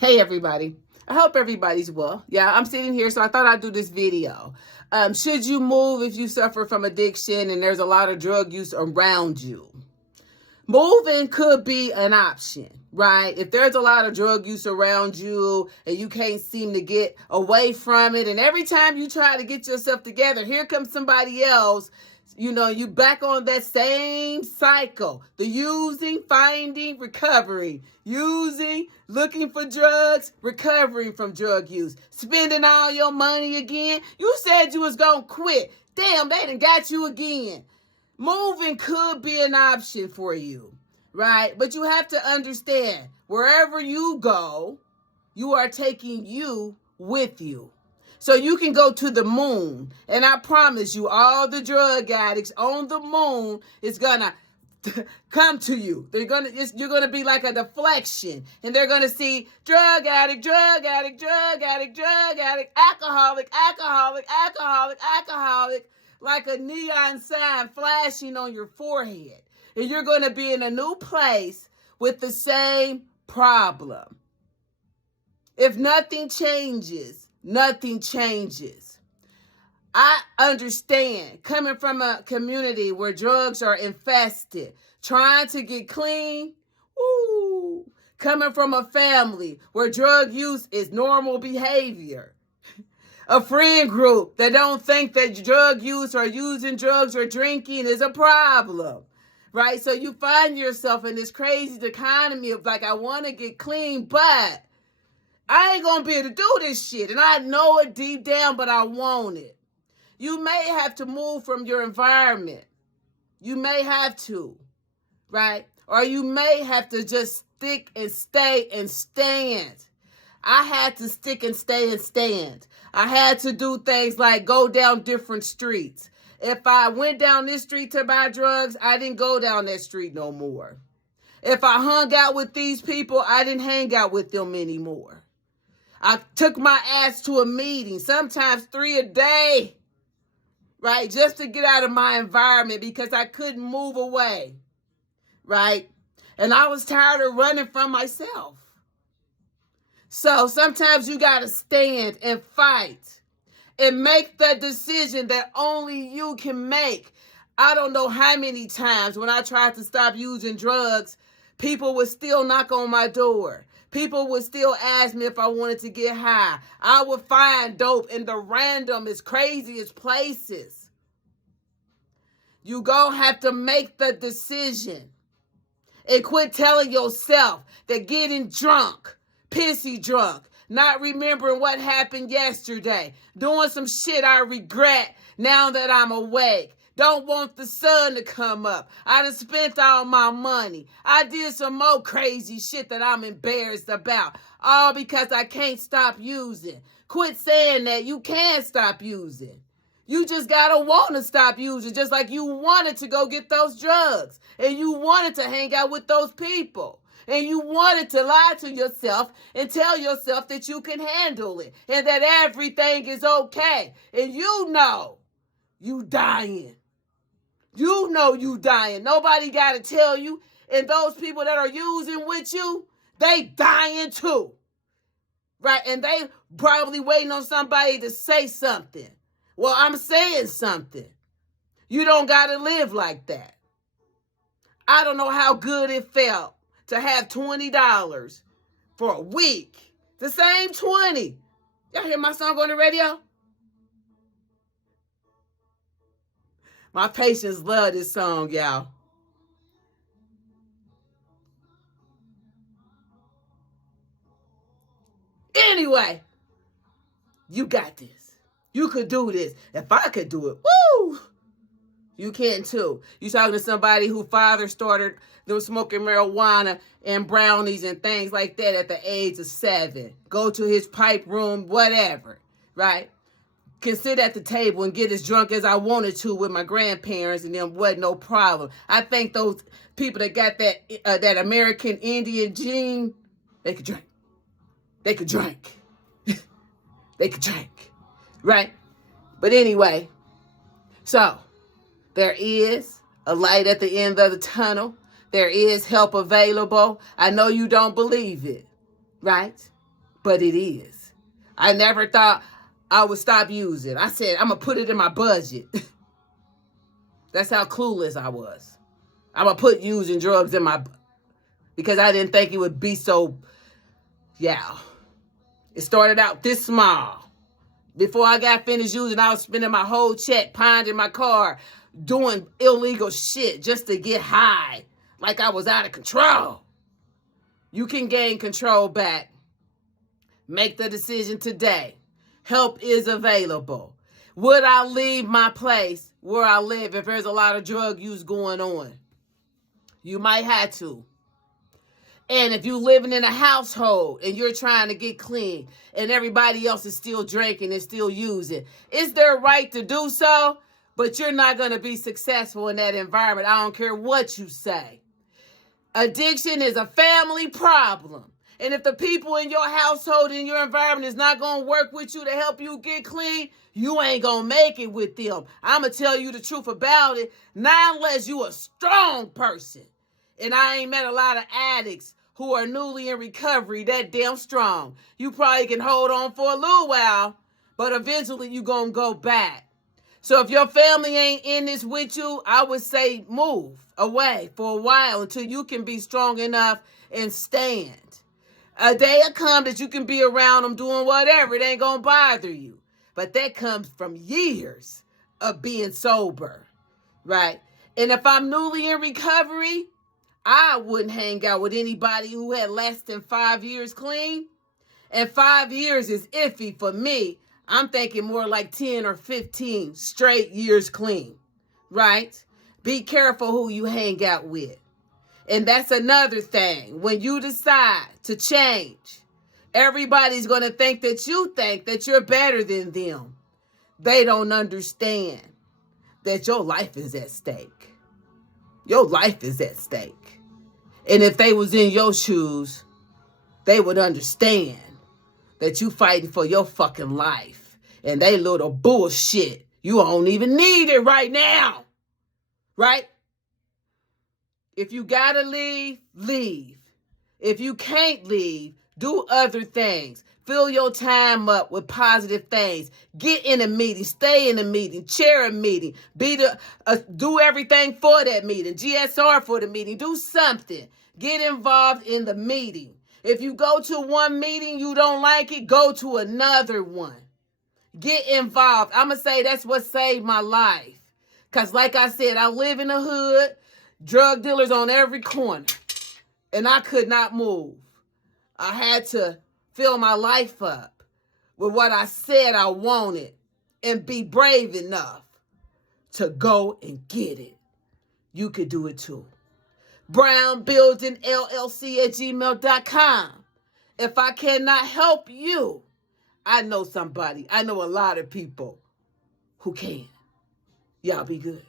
Hey everybody, I hope everybody's well. Yeah, I'm sitting here, so I thought I'd do this video. Should you move if you suffer from addiction and there's a lot of drug use around you? Moving could be an option, right? If there's a lot of drug use around you and you can't seem to get away from it, and every time you try to get yourself together, here comes somebody else. You back on that same cycle. The using, finding, recovering. Using, looking for drugs, recovering from drug use. Spending all your money again. You said you was going to quit. Damn, they done got you again. Moving could be an option for you, right? But you have to understand, wherever you go, you are taking you with you. So you can go to the moon, and I promise you, all the drug addicts on the moon is gonna come to you. You're gonna be like a deflection, and they're gonna see drug addict, drug addict, drug addict, drug addict, alcoholic, alcoholic, alcoholic, alcoholic, like a neon sign flashing on your forehead. And you're gonna be in a new place with the same problem. If nothing changes, nothing changes. I understand coming from a community where drugs are infested, trying to get clean. Woo. Coming from a family where drug use is normal behavior. A friend group that don't think that drug use or using drugs or drinking is a problem. Right? So you find yourself in this crazy dichotomy of like, I want to get clean, but I ain't going to be able to do this shit. And I know it deep down, but I want it. You may have to move from your environment. You may have to, right? Or you may have to just stick and stay and stand. I had to stick and stay and stand. I had to do things like go down different streets. If I went down this street to buy drugs, I didn't go down that street no more. If I hung out with these people, I didn't hang out with them anymore. I took my ass to a meeting, sometimes 3 a day, right? Just to get out of my environment because I couldn't move away, right? And I was tired of running from myself. So sometimes you got to stand and fight and make the decision that only you can make. I don't know how many times when I tried to stop using drugs, people would still knock on my door. People would still ask me if I wanted to get high. I would find dope in the randomest, craziest places. You gonna have to make the decision and quit telling yourself that getting drunk, pissy drunk, not remembering what happened yesterday, doing some shit I regret now that I'm awake. Don't want the sun to come up. I done spent all my money. I did some more crazy shit that I'm embarrassed about. All because I can't stop using. Quit saying that you can stop using. You just gotta want to stop using, just like you wanted to go get those drugs. And you wanted to hang out with those people. And you wanted to lie to yourself and tell yourself that you can handle it. And that everything is okay. And you know you dying. You know you dying. Nobody got to tell you. And those people that are using with you, they dying too. Right? And they probably waiting on somebody to say something. Well, I'm saying something. You don't got to live like that. I don't know how good it felt to have $20 for a week. The same 20. Y'all hear my song on the radio? My patients love this song, y'all. Anyway, you got this. You could do this. If I could do it, woo! You can too. You talking to somebody whose father started them smoking marijuana and brownies and things like that at the age of 7. Go to his pipe room, whatever, right? Can sit at the table and get as drunk as I wanted to with my grandparents, and them wasn't no problem. I think those people that got that American Indian gene, they could drink. They could drink. They could drink, right? But anyway, so there is a light at the end of the tunnel. There is help available. I know you don't believe it, right? but it is. I never thought I would stop using. I said, I'm going to put it in my budget. That's how clueless I was. I'm going to put using drugs in my, because I didn't think it would be so, yeah. It started out this small. Before I got finished using, I was spending my whole check, ponding my car, doing illegal shit just to get high, like I was out of control. You can gain control back. Make the decision today. Help is available. Would I leave my place where I live if there's a lot of drug use going on? You might have to. And if you're living in a household and you're trying to get clean and everybody else is still drinking and still using, it's their right to do so, but you're not going to be successful in that environment. I don't care what you say. Addiction is a family problem. And if the people in your household, in your environment is not going to work with you to help you get clean, you ain't going to make it with them. I'm going to tell you the truth about it, not unless you a strong person. And I ain't met a lot of addicts who are newly in recovery that damn strong. You probably can hold on for a little while, but eventually you going to go back. So if your family ain't in this with you, I would say move away for a while until you can be strong enough and stand. A day will come that you can be around them doing whatever. It ain't going to bother you. But that comes from years of being sober, right? And if I'm newly in recovery, I wouldn't hang out with anybody who had less than 5 years clean. And 5 years is iffy for me. I'm thinking more like 10 or 15 straight years clean, right? Be careful who you hang out with. And that's another thing. When you decide to change, everybody's going to think that you're better than them. They don't understand that your life is at stake. Your life is at stake. And if they was in your shoes, they would understand that you fighting for your fucking life. And they little bullshit. You don't even need it right now. Right? If you gotta leave, leave. If you can't leave, do other things. Fill your time up with positive things. Get in a meeting, stay in a meeting, chair a meeting, do everything for that meeting, GSR for the meeting, do something. Get involved in the meeting. If you go to one meeting, you don't like it, go to another one. Get involved. I'm going to say that's what saved my life. Because like I said, I live in the hood, drug dealers on every corner, and I could not move. I had to fill my life up with what I said I wanted and be brave enough to go and get it. You could do it too. brownbuildingllc@gmail.com. If I cannot help you, I know somebody. I know a lot of people who can. Y'all be good.